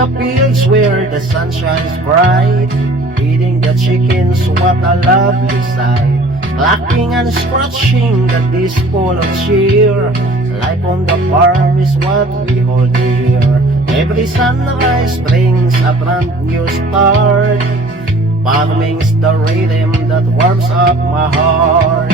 the fields where the sun shines bright, feeding the chickens, what a lovely sight. Clacking and scratching that is full of cheer. Life on the farm is what we hold dear. Every sunrise brings a brand new start. Farming's the rhythm that warms up my heart.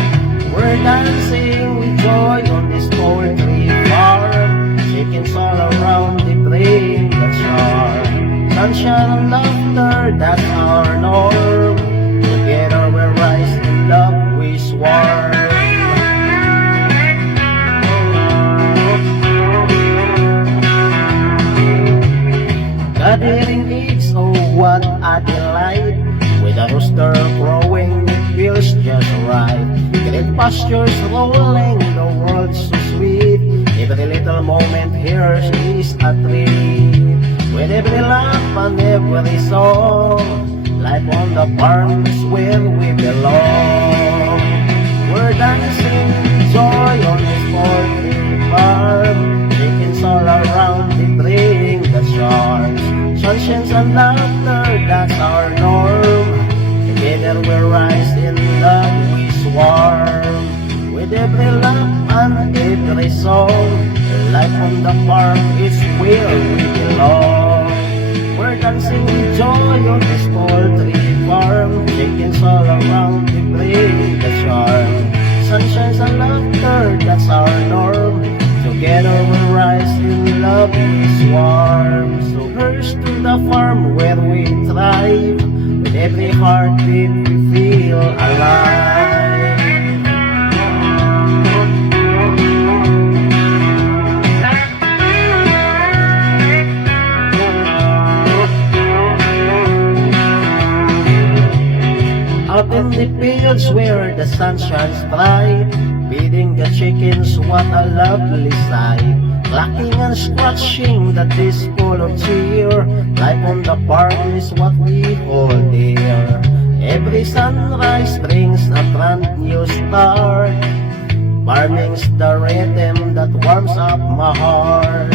We're dancing with joy on this poultry farm. Chickens all around, they bring the charm. Sunshine and laughter, that's our norm. Together we rise, in love we swarm. Gathering eggs, oh what a delight. With a rooster crowing, it feels just right. Green pastures rolling, the world's so sweet. Every little moment here is a treat. With every laugh and every song, life on the farm is where we belong. We're dancing with joy on this poultry farm. Chickens all around, they bring the charms. Sunshine and laughter, that's our norm. Together we rise, in love we swarm. With every laugh and every song, life on the farm is where we belong. We're dancing with joy on this poultry farm. Chickens all around, they bring the charm. Sunshine and laughter, that's our norm. Together we rise, in love we swarm. So here's to the farm where we thrive. With every heartbeat we feel alive. Out in the fields where the sun shines bright, feeding the chickens, what a lovely sight. Clacking and scratching that is full of cheer. Life on the farm is what we hold dear. Every sunrise brings a brand new start. Farming's the rhythm that warms up my heart.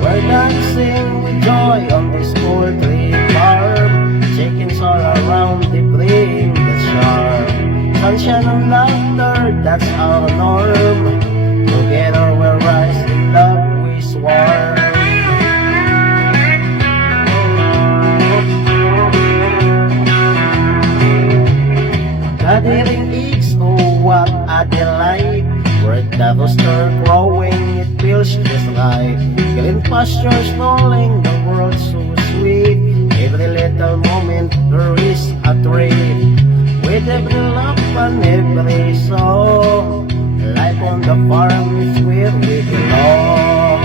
We're dancing with joy on this poultry farm. Chickens all around, they bring the charm. Sunshine and laughter, that's our norm. Together we rise, in love we swarm. Gathering eggs, oh what a delight. With the rooster crowing, it feels just right. Green pastures rolling, the world's so sweet. Every little moment there is a treat. With every laugh and every song, life on the farm is where we belong.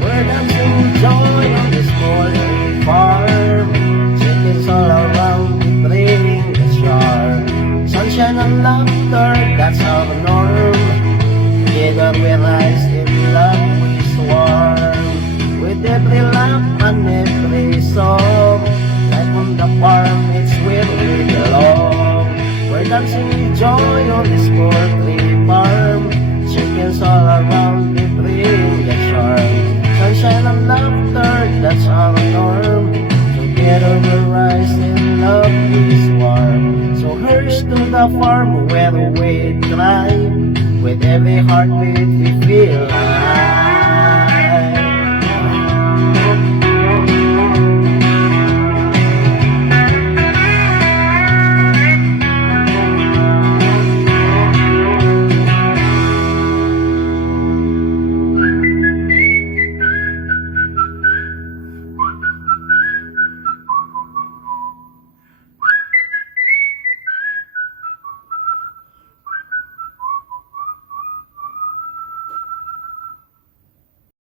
We're dancing with joy on this poultry farm. Chickens all around, they bring the charm. Sunshine and laughter, that's our norm. Together we rise, in love we swarm. With every laugh and every song, life on the farm, it's where we belong. We're dancing with joy on this poultry farm. Chickens all around, they bring the charm. Sunshine and laughter, that's our norm. Together we rise, in love we swarm. So here's to the farm where we thrive. With every heartbeat we feel alive.